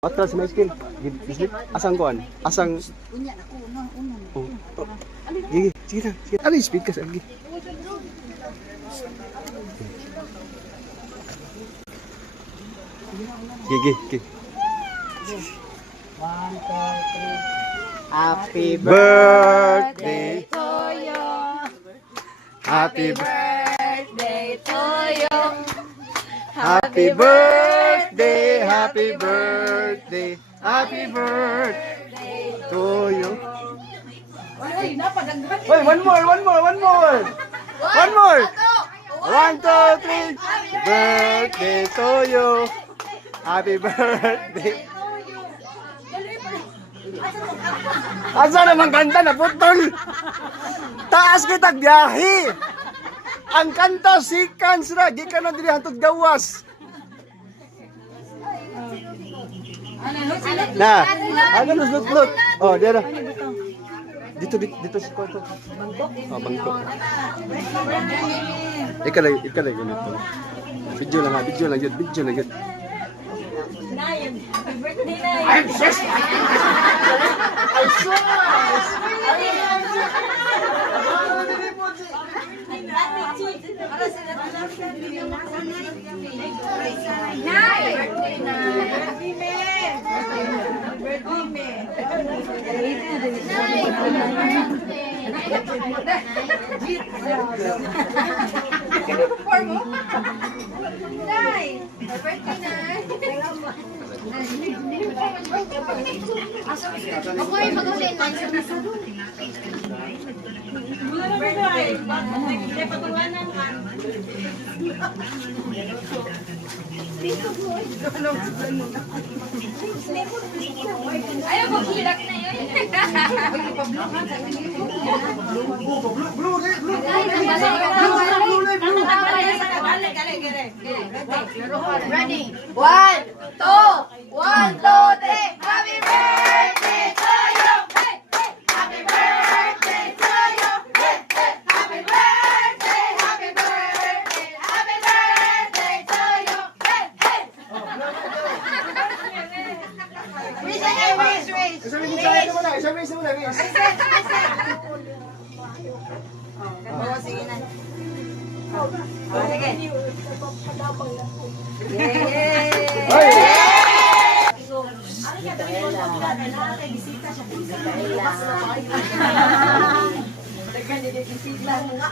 Hotel sa Michael. Asang kuan? Asang Unya na ko, una. oh. Gigi, sige na. Sige. Ano yung speed ka sa lagi? Gigi, gigi. 1, 2, 3. Happy Birthday to you. Happy Birthday to you. Happy birthday, happy birthday, happy birthday to you. Ay, napadagdag. Wait, one more. One more. 1, 2, 3. Birthday to you. Happy birthday. Asa naman kanta na putol? Taas kita biyahe. Ang kanta seconds ra gikan na dili hantod gawas. Na, ano lut. Oh, dira. Dito si Koto. Bangkok. Oh, Bangkok. Ikalay ganito. Video lang yun. Happy birthday na. I'm just Ayaw, maghilak na yun. Ready? 1, 2, 3. Happy birthday to you. Happy birthday to you. Happy birthday, happy birthday, happy birthday to you. Raise. Isa muna. Sige na. Sige. Yay! Yay!